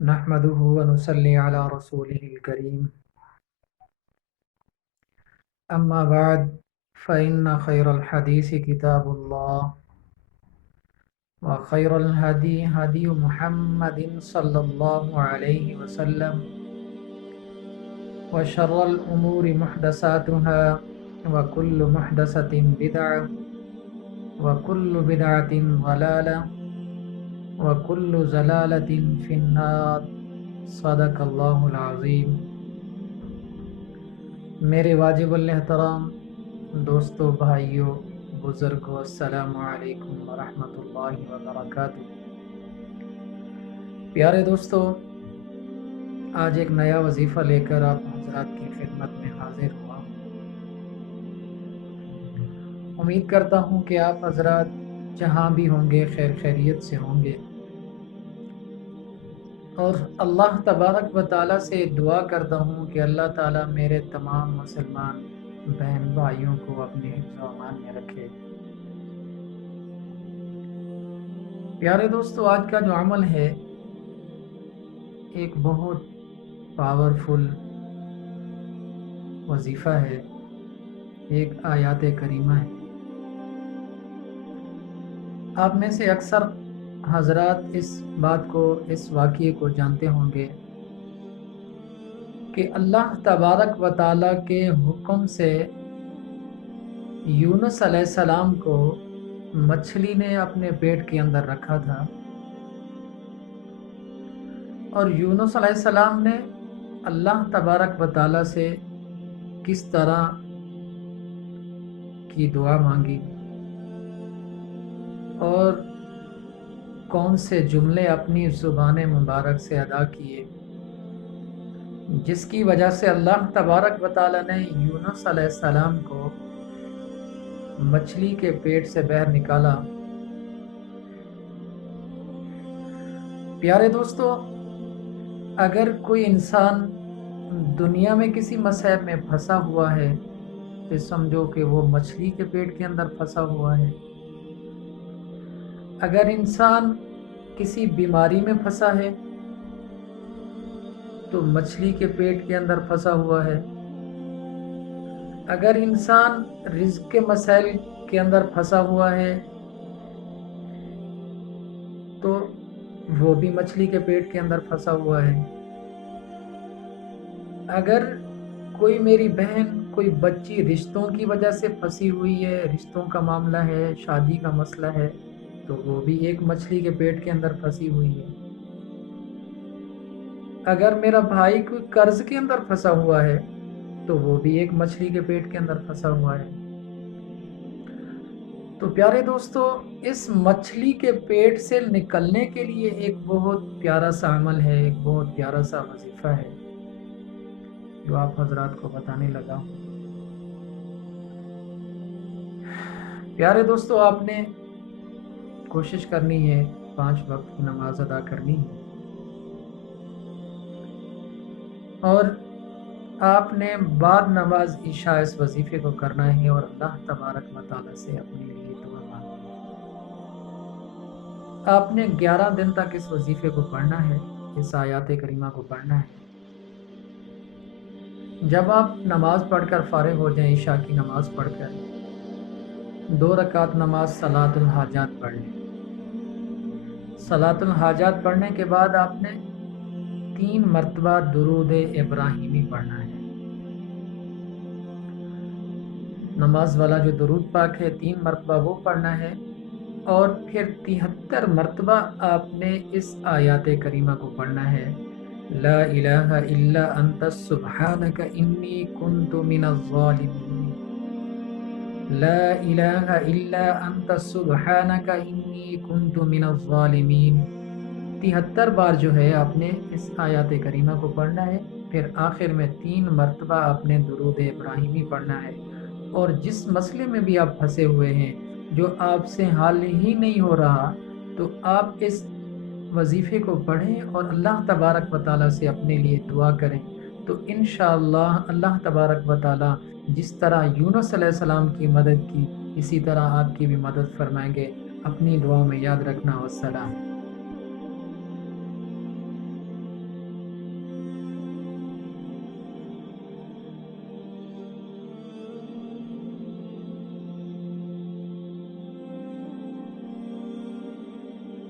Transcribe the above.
نحمده ونصلي على رسوله الكريم أما بعد فإن خير الحديث كتاب الله وخير الهدي هدي محمد صلى الله عليه وسلم وشر الأمور محدثاتها وكل محدثة بدعة وكل بدعة ضلالة وكل زلالة في النار صدق الله العظيم۔ میرے واجب الاحترام دوستو، بھائیو، بزرگو، السلام علیکم ورحمۃ اللہ وبرکاتہ۔ پیارے دوستو، آج ایک نیا وظیفہ لے کر آپ حضرات کی خدمت میں حاضر ہوا ہوں۔ امید کرتا ہوں کہ آپ حضرات جہاں بھی ہوں گے خیر خیریت سے ہوں گے، اور اللہ تبارک و تعالیٰ سے دعا کرتا ہوں کہ اللہ تعالیٰ میرے تمام مسلمان بہن بھائیوں کو اپنے حفظ و امان میں رکھے۔ پیارے دوستو، آج کا جو عمل ہے ایک بہت پاورفل وظیفہ ہے، ایک آیات کریمہ ہے۔ آپ میں سے اکثر حضرات اس بات کو، اس واقعے کو جانتے ہوں گے کہ اللہ تبارک و تعالیٰ کے حکم سے یونس علیہ السلام کو مچھلی نے اپنے پیٹ کے اندر رکھا تھا، اور یونس علیہ السلام نے اللہ تبارک و تعالیٰ سے کس طرح کی دعا مانگی اور کون سے جملے اپنی زبان مبارک سے ادا کیے، جس کی وجہ سے اللہ تبارک و تعالیٰ نے یونس علیہ السلام کو مچھلی کے پیٹ سے باہر نکالا۔ پیارے دوستو، اگر کوئی انسان دنیا میں کسی مصائب میں پھنسا ہوا ہے تو سمجھو کہ وہ مچھلی کے پیٹ کے اندر پھنسا ہوا ہے۔ اگر انسان کسی بیماری میں پھنسا ہے تو مچھلی کے پیٹ کے اندر پھنسا ہوا ہے۔ اگر انسان رزق کے مسائل کے اندر پھنسا ہوا ہے تو وہ بھی مچھلی کے پیٹ کے اندر پھنسا ہوا ہے۔ اگر کوئی میری بہن، کوئی بچی رشتوں کی وجہ سے پھنسی ہوئی ہے، رشتوں کا معاملہ ہے، شادی کا مسئلہ ہے، تو وہ بھی ایک مچھلی کے پیٹ کے اندر پھنسی ہوئی ہے۔ اگر میرا بھائی کوئی قرض کے اندر پھنسا ہوا ہے تو وہ بھی ایک مچھلی کے پیٹ کے اندر پھنسا ہوا ہے۔ تو پیارے دوستو، اس مچھلی کے پیٹ سے نکلنے کے لیے ایک بہت پیارا سا عمل ہے، ایک بہت پیارا سا وظیفہ ہے جو آپ حضرات کو بتانے لگا ہوں۔ پیارے دوستو، آپ نے کوشش کرنی ہے 5 وقت کی نماز ادا کرنی ہے، اور آپ نے بعد نماز عشاء اس وظیفے کو کرنا ہے اور اللہ تبارک و تعالیٰ سے اپنے لیے دعا مانگنی ہے۔ آپ نے 11 دن تک اس وظیفے کو پڑھنا ہے، اس آیات کریمہ کو پڑھنا ہے۔ جب آپ نماز پڑھ کر فارغ ہو جائیں، عشاء کی نماز پڑھ کر 2 رکعت نماز صلاۃ الحاجات پڑھ لیں۔ صلاۃ الحاجات پڑھنے کے بعد آپ نے 3 مرتبہ درود ابراہیمی پڑھنا ہے۔ نماز والا جو درود پاک ہے 3 مرتبہ وہ پڑھنا ہے، اور پھر 73 مرتبہ آپ نے اس آیات کریمہ کو پڑھنا ہے۔ لا الہ الا انت سبحانک انی کنت من الظالمین، لا الہ الا انت سبحانک انی کنت من الظالمین۔ 73 بار جو ہے آپ نے اس آیات کریمہ کو پڑھنا ہے، پھر آخر میں 3 مرتبہ آپ نے درود ابراہیمی پڑھنا ہے۔ اور جس مسئلے میں بھی آپ پھنسے ہوئے ہیں، جو آپ سے حل ہی نہیں ہو رہا، تو آپ اس وظیفے کو پڑھیں اور اللہ تبارک و تعالیٰ سے اپنے لیے دعا کریں، تو انشاءاللہ اللہ تبارک و تعالیٰ جس طرح یونس علیہ السلام کی مدد کی، اسی طرح آپ کی بھی مدد فرمائیں گے۔ اپنی دعاؤں میں یاد رکھنا۔ والسلام۔